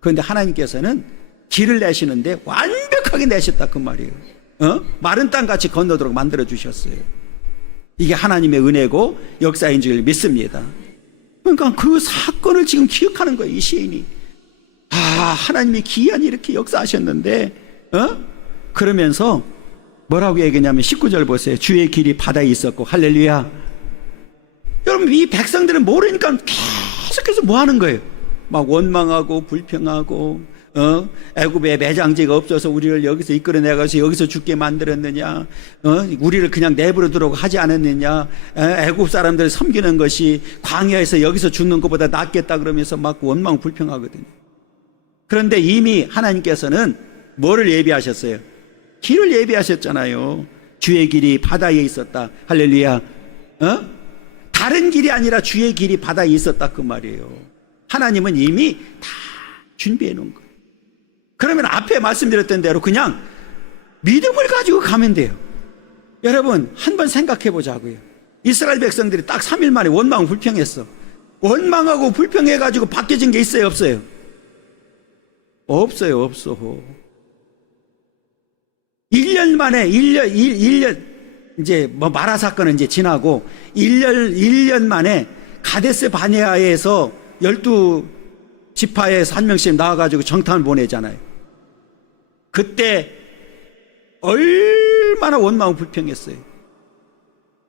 그런데 하나님께서는 길을 내시는데 완벽하게 내셨다 그 말이에요. 마른 땅같이 건너도록 만들어 주셨어요. 이게 하나님의 은혜고 역사인 줄 믿습니다. 그러니까 그 사건을 지금 기억하는 거예요. 이 시인이 하나님이 기이한 이렇게 역사하셨는데 그러면서 뭐라고 얘기했냐면 19절 보세요. 주의 길이 바다에 있었고 할렐루야. 여러분 이 백성들은 모르니까 계속해서 뭐 하는 거예요? 막 원망하고 불평하고 애굽에 매장지가 없어서 우리를 여기서 이끌어내가서 여기서 죽게 만들었느냐, 우리를 그냥 내버려두라고 하지 않았느냐, 애굽 사람들을 섬기는 것이 광야에서 여기서 죽는 것보다 낫겠다 그러면서 막 원망 불평하거든요. 그런데 이미 하나님께서는 뭐를 예비하셨어요? 길을 예비하셨잖아요. 주의 길이 바다에 있었다. 할렐루야. 다른 길이 아니라 주의 길이 바다에 있었다 그 말이에요. 하나님은 이미 다 준비해 놓은 거예요. 그러면 앞에 말씀드렸던 대로 그냥 믿음을 가지고 가면 돼요. 여러분 한번 생각해 보자고요. 이스라엘 백성들이 딱 3일 만에 원망 불평했어. 원망하고 불평해 가지고 바뀌어진 게 있어요, 없어요? 없어요, 없어. 1년 만에 1년 이제 뭐 마라 사건은 이제 지나고 1년 만에 가데스 바네아에서 12지파에서 한 명씩 나와가지고 정탐을 보내잖아요. 그때 얼마나 원망 불평했어요.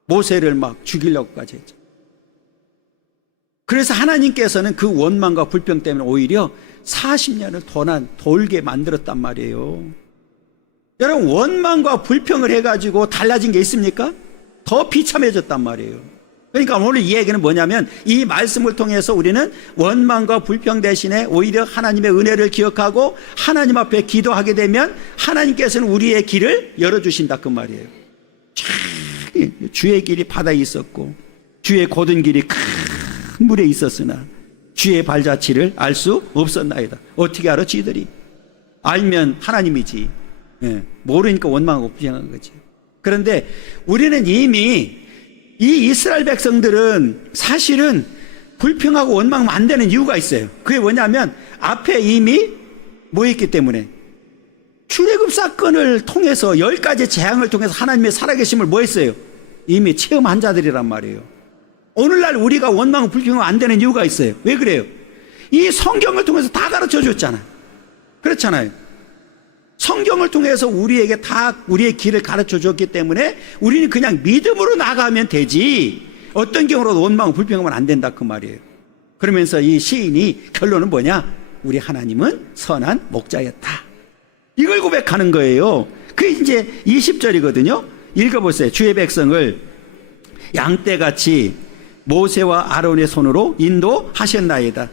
모세를 막 죽이려고까지 했죠. 그래서 하나님께서는 그 원망과 불평 때문에 오히려 40년을 더 돌게 만들었단 말이에요. 여러분 원망과 불평을 해가지고 달라진 게 있습니까? 더 비참해졌단 말이에요. 그러니까 오늘 이 얘기는 뭐냐면 이 말씀을 통해서 우리는 원망과 불평 대신에 오히려 하나님의 은혜를 기억하고 하나님 앞에 기도하게 되면 하나님께서는 우리의 길을 열어주신다 그 말이에요. 주의 길이 바다에 있었고 주의 곧은 길이 큰 물에 있었으나 주의 발자취를 알 수 없었나이다. 어떻게 알아? 쥐들이 알면 하나님이지. 모르니까 원망하고 불평한 거지. 그런데 우리는 이미 이 이스라엘 백성들은 사실은 불평하고 원망하면 안 되는 이유가 있어요. 그게 뭐냐면 앞에 이미 뭐 했기 때문에 출애굽 사건을 통해서 10가지 재앙을 통해서 하나님의 살아계심을 뭐 했어요? 이미 체험한 자들이란 말이에요. 오늘날 우리가 원망하고 불평하면 안 되는 이유가 있어요. 왜 그래요? 이 성경을 통해서 다 가르쳐 줬잖아요. 그렇잖아요. 성경을 통해서 우리에게 다 우리의 길을 가르쳐 줬기 때문에 우리는 그냥 믿음으로 나가면 되지 어떤 경우로도 원망하고 불평하면 안 된다 그 말이에요. 그러면서 이 시인이 결론은 뭐냐? 우리 하나님은 선한 목자였다. 이걸 고백하는 거예요. 그게 이제 20절이거든요. 읽어보세요. 주의 백성을 양떼같이 모세와 아론의 손으로 인도하셨나이다.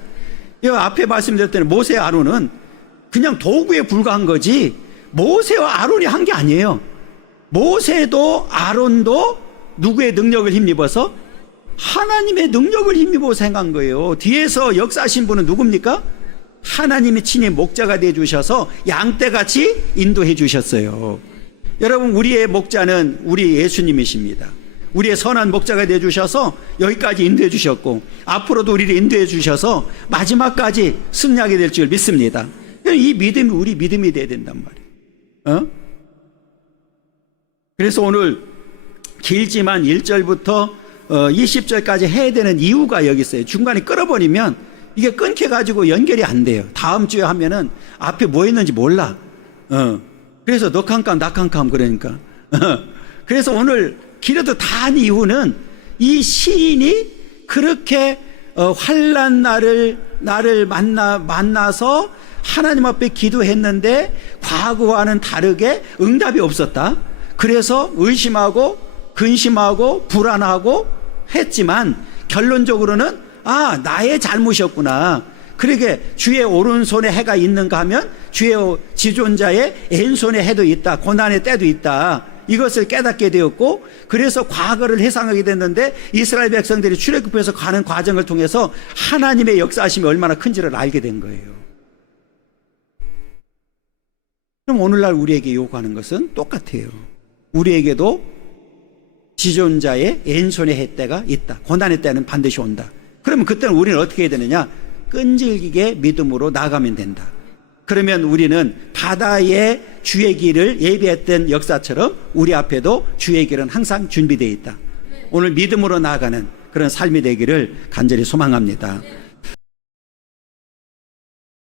이 앞에 말씀드렸더니 모세 아론은 그냥 도구에 불과한 거지 모세와 아론이 한 게 아니에요. 모세도 아론도 누구의 능력을 힘입어서? 하나님의 능력을 힘입어서 행한 거예요. 뒤에서 역사하신 분은 누굽니까? 하나님이 친히 목자가 되어 주셔서 양떼같이 인도해 주셨어요. 여러분 우리의 목자는 우리 예수님이십니다. 우리의 선한 목자가 되어 주셔서 여기까지 인도해 주셨고 앞으로도 우리를 인도해 주셔서 마지막까지 승리하게 될 줄 믿습니다. 이 믿음이 우리 믿음이 돼야 된단 말이에요. 그래서 오늘 길지만 1절부터 20절까지 해야 되는 이유가 여기 있어요. 중간에 끌어버리면 이게 끊겨가지고 연결이 안 돼요. 다음 주에 하면은 앞에 뭐 했는지 몰라. 그래서 너 캄캄 나 캄캄 그러니까. 그래서 오늘 길어도 다 한 이유는 이 시인이 그렇게 환난 나를 만나서 하나님 앞에 기도했는데 과거와는 다르게 응답이 없었다. 그래서 의심하고 근심하고 불안하고 했지만 결론적으로는 나의 잘못이었구나. 그러게 주의 오른손에 해가 있는가 하면 주의 지존자의 왼손에 해도 있다. 고난의 때도 있다. 이것을 깨닫게 되었고 그래서 과거를 회상하게 됐는데 이스라엘 백성들이 출애굽해서 가는 과정을 통해서 하나님의 역사하심이 얼마나 큰지를 알게 된 거예요. 그럼 오늘날 우리에게 요구하는 것은 똑같아요. 우리에게도 지존자의 왼손에 해 때가 있다. 고난의 때는 반드시 온다. 그러면 그때는 우리는 어떻게 해야 되느냐? 끈질기게 믿음으로 나가면 된다. 그러면 우리는 바다에 주의 길을 예비했던 역사처럼 우리 앞에도 주의 길은 항상 준비되어 있다. 오늘 믿음으로 나아가는 그런 삶이 되기를 간절히 소망합니다.